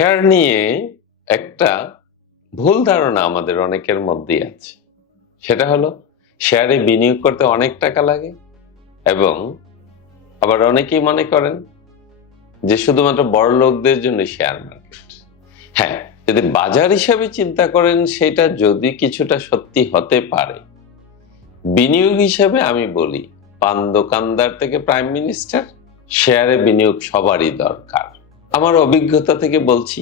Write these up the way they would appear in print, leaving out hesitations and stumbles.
Share নিয়ে একটা ভুল ধারণা আমাদের অনেকের মধ্যেই আছে। সেটা হলো শেয়ারে বিনিয়োগ করতে অনেক টাকা লাগে, এবং আবার অনেকেই মনে করেন যে শুধুমাত্র বড় লোকদের জন্য শেয়ার মার্কেট। হ্যাঁ, যদি বাজার হিসাবে চিন্তা করেন সেটা যদি কিছুটা সত্যি হতে পারে, বিনিয়োগ হিসাবে আমি বলি পান দোকানদার থেকে প্রাইম মিনিস্টার শেয়ারে বিনিয়োগ সবারই দরকার। আমার অভিজ্ঞতা থেকে বলছি,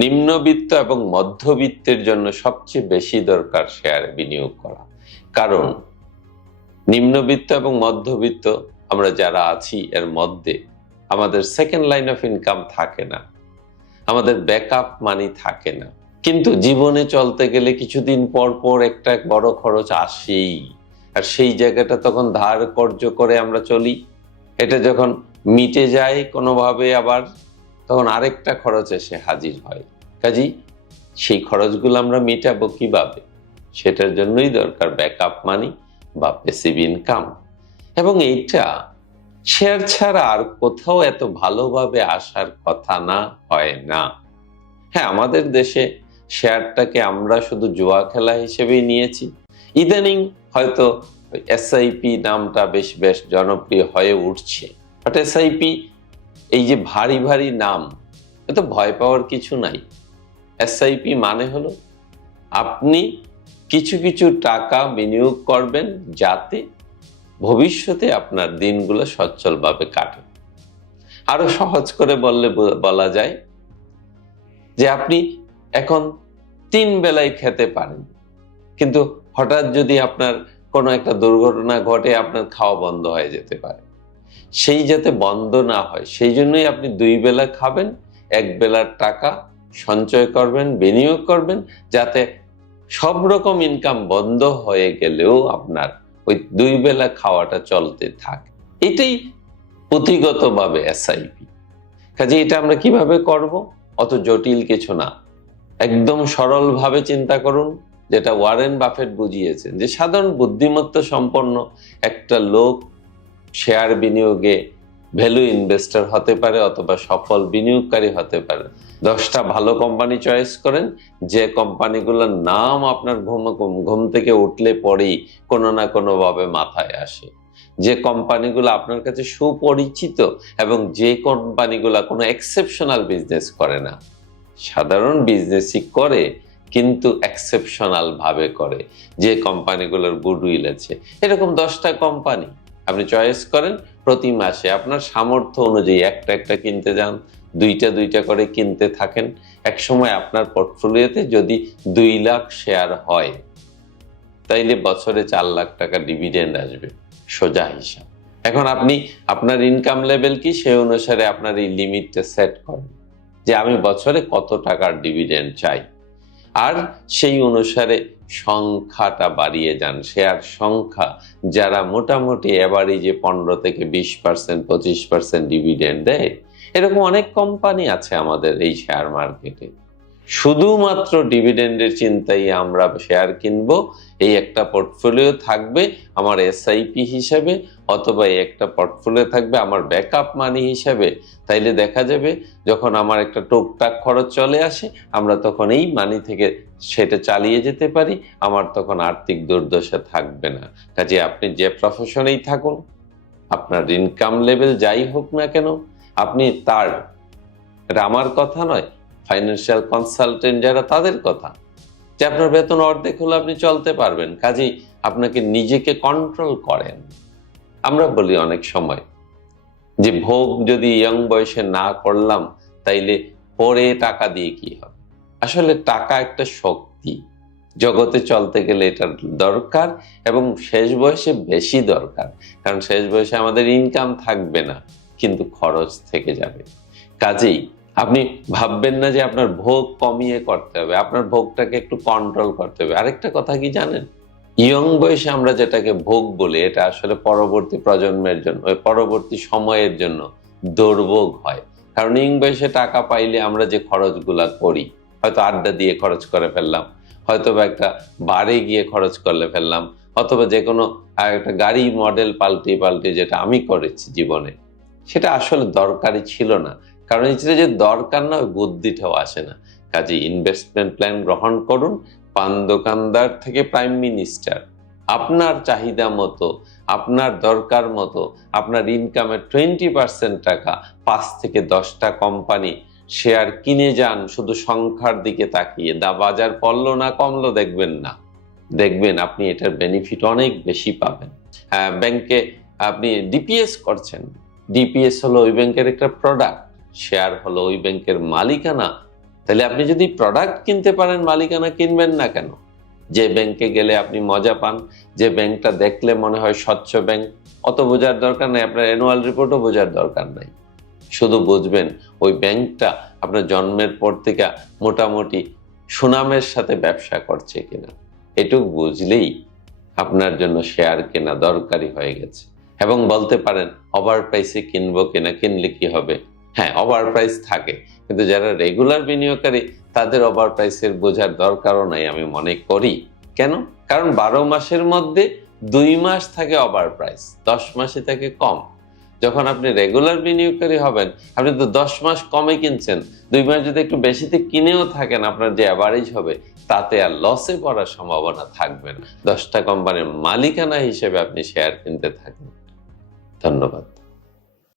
নিম্নবিত্ত এবং মধ্যবিত্তের জন্য সবচেয়ে বেশি দরকার শেয়ারে বিনিয়োগ করা। কারণ নিম্নবিত্ত এবং মধ্যবিত্ত আমরা যারা আছি এর মধ্যে আমাদের সেকেন্ড লাইন অফ ইনকাম থাকে না, আমাদের ব্যাকআপ মানি থাকে না। কিন্তু জীবনে চলতে গেলে কিছুদিন পর পর একটা বড় খরচ আসেই, আর সেই জায়গাটা তখন ধার কর্জ করে আমরা চলি। এটা যখন মিটে যায় কোনোভাবে, আবার তখন আরেকটা খরচ এসে হাজির হয়। কাজেই সেই খরচগুলো আমরা মিটাবো কিভাবে, সেটার জন্যই দরকার ব্যাকআপ মানি বা প্যাসিভ ইনকাম। এবং এইটা শেয়ার ছাড়া আর কোথাও এত ভালোভাবে আসার কথা না, হয় না। হ্যাঁ, আমাদের দেশে শেয়ারটাকে আমরা শুধু জুয়া খেলা হিসেবেই নিয়েছি। ইদানিং হয়তো এসআইপি নামটা বেশ জনপ্রিয় হয়ে উঠছে। বাট এসআইপি এই যে ভারী ভারী নাম, এত ভয় পাওয়ার কিছু নাই। এসআইপি মানে হলো আপনি কিছু কিছু টাকা বিনিয়োগ করবেন যাতে ভবিষ্যতে আপনার দিনগুলো সচ্ছলভাবে কাটে। আরো সহজ করে বলা যায় যে আপনি এখন 3 বেলায় খেতে পারেন, কিন্তু হঠাৎ যদি আপনার কোনো একটা দুর্ঘটনা ঘটে আপনার খাওয়া বন্ধ হয়ে যেতে পারে। সেই যাতে বন্ধ না হয় সেই জন্যই আপনি 2 বেলা খাবেন, 1 বেলার টাকা সঞ্চয় করবেন, বিনিয়োগ করবেন, যাতে সব রকম ইনকাম বন্ধ হয়ে গেলেও আপনার ওই 2 বেলা খাওয়াটা চলতে থাকে। এটাই পুঁথিগতভাবে এসআইপি। কাজে এটা আমরা কিভাবে করব? অত জটিল কিছু না, একদম সরলভাবে চিন্তা করুন, যেটা ওয়ারেন বাফেট বুঝিয়েছেন যে সাধারণ বুদ্ধিমত্তা সম্পন্ন একটা লোক শেয়ার বিনিয়োগে ভ্যালু ইনভেস্টর হতে পারে অথবা সফল বিনিয়োগকারী হতে পারে। 10টা ভালো কোম্পানি চয়েস করেন, যে কোম্পানিগুলোর নাম আপনার ঘুম থেকে উঠলে পরেই কোনো না কোনো ভাবে মাথায় আসে, যে কোম্পানিগুলো আপনার কাছে সুপরিচিত, এবং যে কোম্পানিগুলো কোনো এক্সেপশনাল বিজনেস করে না, সাধারণ বিজনেসই করে কিন্তু এক্সেপশনাল ভাবে করে, যে কোম্পানিগুলোর গুডউইল আছে, এরকম 10টা কোম্পানি আপনি চয়েস করেন। প্রতি মাসে আপনার সামর্থ্য অনুযায়ী একটা একটা কিনতে যান, 2টা করে কিনতে থাকেন। এক সময় আপনার পোর্টফোলিওতে যদি 2 লাখ শেয়ার হয়, তাইলে বছরে 4 লাখ টাকা ডিভিডেন্ড আসবে, সোজা হিসাব। এখন আপনি আপনার ইনকাম লেভেল কি সেই অনুসারে আপনার এই লিমিটটা সেট করেন যে আমি বছরে কত টাকার ডিভিডেন্ড চাই, আর সেই অনুসারে সংখ্যাটা বাড়িয়ে যান। শেয়ার সংখ্যা যারা মোটামুটি এভারেজে 15 থেকে 20%, 25% ডিভিডেন্ড দেয়, এরকম অনেক কোম্পানি আছে আমাদের এই শেয়ার মার্কেটে। শুধুমাত্র ডিভিডেন্ডের চিন্তায় আমরা শেয়ার কিনবো, এই একটা পোর্টফোলিও থাকবে আমার এসআইপি হিসেবে, অথবা এই একটা পোর্টফোলিও থাকবে আমার ব্যাকআপ মানি হিসেবে। তাইলে দেখা যাবে যখন আমার একটা টুকটাক খরচ চলে আসে, আমরা তখন এই মানি থেকে সেটা চালিয়ে যেতে পারি, আমার তখন আর্থিক দুর্দশা থাকবে না। কাজে আপনি যে প্রফেশনেই থাকুন, আপনার ইনকাম লেভেল যাই হোক না কেন, আপনি তার, এটা আমার কথা নয়, ফাইন্যান্সিয়াল কনসালটেন্ট যারা, তাদের কথা, যে আপনার বেতন অর্ধেক হলে আপনি চলতে পারবেন। কাজেই আপনাকে নিজেকে কন্ট্রোল করেন। আমরা বলি অনেক সময় যে ভোগ যদি ইয়ং বয়সে না করলাম তাইলে পরে টাকা দিয়ে কি হবে। আসলে টাকা একটা শক্তি, জগতে চলতে গেলে এটা দরকার, এবং শেষ বয়সে বেশি দরকার। কারণ শেষ বয়সে আমাদের ইনকাম থাকবে না, কিন্তু খরচ থেকে যাবে। কাজেই আপনি ভাববেন না যে আপনার ভোগ কমিয়ে করতে হবে, আপনার ভোগটাকে একটু কন্ট্রোল করতে হবে। আরেকটা কথা কি জানেন, ইয়ং বয়সে আমরা যেটাকে ভোগ বলি, এটা আসলে পরবর্তী প্রজন্মের জন্য, পরবর্তী সময়ের জন্য দুর্ভোগ হয়। কারণ ইয়ং বয়সে টাকা পাইলে আমরা যে খরচগুলা করি, হয়তো আড্ডা দিয়ে খরচ করে ফেললাম, হয়তো বা একটা বারে গিয়ে খরচ করলে ফেললাম, অথবা যে কোনো একটা গাড়ি মডেল পাল্টে যেটা আমি করেছি জীবনে, সেটা আসলে দরকারি ছিল না। কারণ এটা যে দরকার না, ওই বুদ্ধিটাও আসে না। কাজে ইনভেস্টমেন্ট প্ল্যান গ্রহণ করুন, পান দোকানদার থেকে প্রাইম মিনিস্টার, আপনার চাহিদা মতো, আপনার দরকার মতো, আপনার ইনকামের 20% টাকা 5 থেকে 10টা কোম্পানি শেয়ার কিনে যান, শুধু সংখ্যার দিকে তাকিয়ে। বাজার পড়লো না কমলো দেখবেন না, দেখবেন আপনি এটার বেনিফিট অনেক বেশি পাবেন। হ্যাঁ, ব্যাংকে আপনি ডিপিএস করছেন, ডিপিএস হলো ওই ব্যাংকের একটা প্রোডাক্ট, শেয়ার হলো ওই ব্যাংকের মালিকানা। তাহলে আপনি যদি প্রোডাক্ট কিনতে পারেন, মালিকানা কিনবেন না কেন? যে ব্যাংকে গেলে আপনি মজা পান, যে ব্যাংকটা দেখলে মনে হয় স্বচ্ছ ব্যাংক, অত বোঝার দরকার নাই, আপনার অ্যানুয়াল রিপোর্টও বোঝার দরকার নাই। শুধু বুঝবেন ওই ব্যাংকটা আপনার জন্মের পর থেকে মোটামুটি সুনামের সাথে ব্যবসা করছে কিনা। এটুকু বুঝলেই আপনার জন্য শেয়ার কেনা দরকারি হয়ে গেছে। এবং বলতে পারেন ওভার প্রাইসে কিনবো কিনা, কিনলে কি হবে? হ্যাঁ, ওভার প্রাইস থাকে, কিন্তু যারা রেগুলার বিনিয়োগকারী তাদের ওভার প্রাইসের বোঝার দরকারও নাই আমি মনে করি। কেন? কারণ 12 মাসের মধ্যে 2 মাস থাকে ওভার প্রাইস, 10 মাসে থাকে কম। যখন আপনি রেগুলার বিনিয়োগকারী হবেন, আপনি তো 10 মাস কমে কিনছেন, 2 মাস যদি একটু বেশিতে কিনেও থাকেন, আপনার যে অ্যাভারেজ হবে তাতে আর লসে পড়ার সম্ভাবনা থাকবে না। 10টা কোম্পানির মালিকানা হিসেবে আপনি শেয়ার কিনতে থাকেন। ধন্যবাদ।